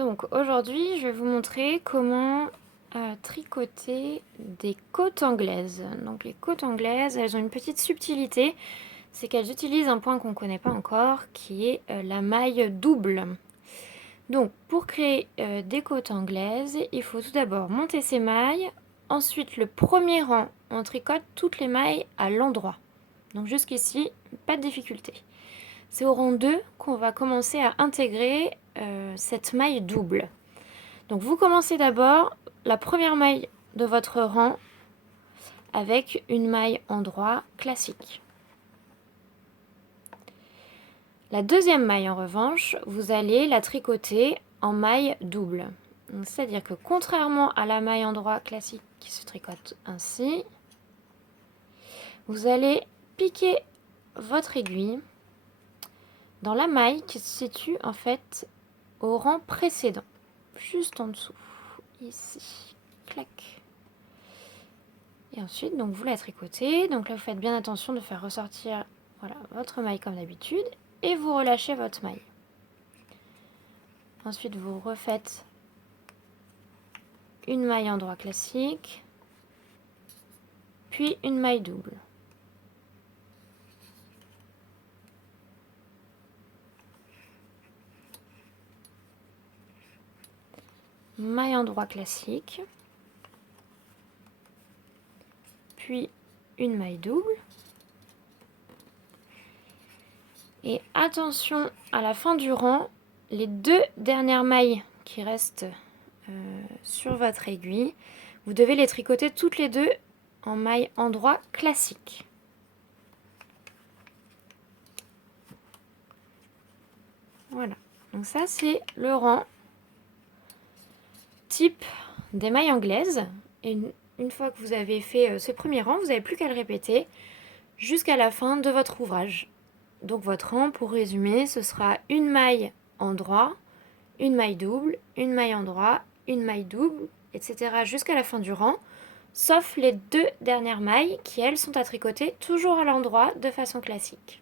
Donc aujourd'hui, je vais vous montrer comment tricoter des côtes anglaises. Donc les côtes anglaises, elles ont une petite subtilité, c'est qu'elles utilisent un point qu'on ne connaît pas encore, qui est la maille double. Donc pour créer des côtes anglaises, il faut tout d'abord monter ses mailles. Ensuite, le premier rang, on tricote toutes les mailles à l'endroit. Donc jusqu'ici, pas de difficulté. C'est au rang 2 qu'on va commencer à intégrer cette maille double. Donc vous commencez d'abord la première maille de votre rang avec une maille endroit classique. La deuxième maille en revanche, vous allez la tricoter en maille double. C'est-à-dire que contrairement à la maille endroit classique qui se tricote ainsi, vous allez piquer votre aiguille dans la maille qui se situe en fait au rang précédent, juste en dessous, ici, clac. Et ensuite, donc vous la tricotez. Donc là, vous faites bien attention de faire ressortir voilà, votre maille comme d'habitude et vous relâchez votre maille. Ensuite, vous refaites une maille endroit classique, puis une maille double. Maille endroit classique, puis une maille double. Et attention, à la fin du rang, les deux dernières mailles qui restent sur votre aiguille, vous devez les tricoter toutes les deux en maille endroit classique. Voilà, donc ça c'est le rang type des mailles anglaises. Et une fois que vous avez fait ce premier rang, vous n'avez plus qu'à le répéter jusqu'à la fin de votre ouvrage. Donc votre rang, pour résumer, ce sera une maille endroit, une maille double, une maille endroit, une maille double, etc. jusqu'à la fin du rang, sauf les deux dernières mailles qui, elles, sont à tricoter toujours à l'endroit de façon classique.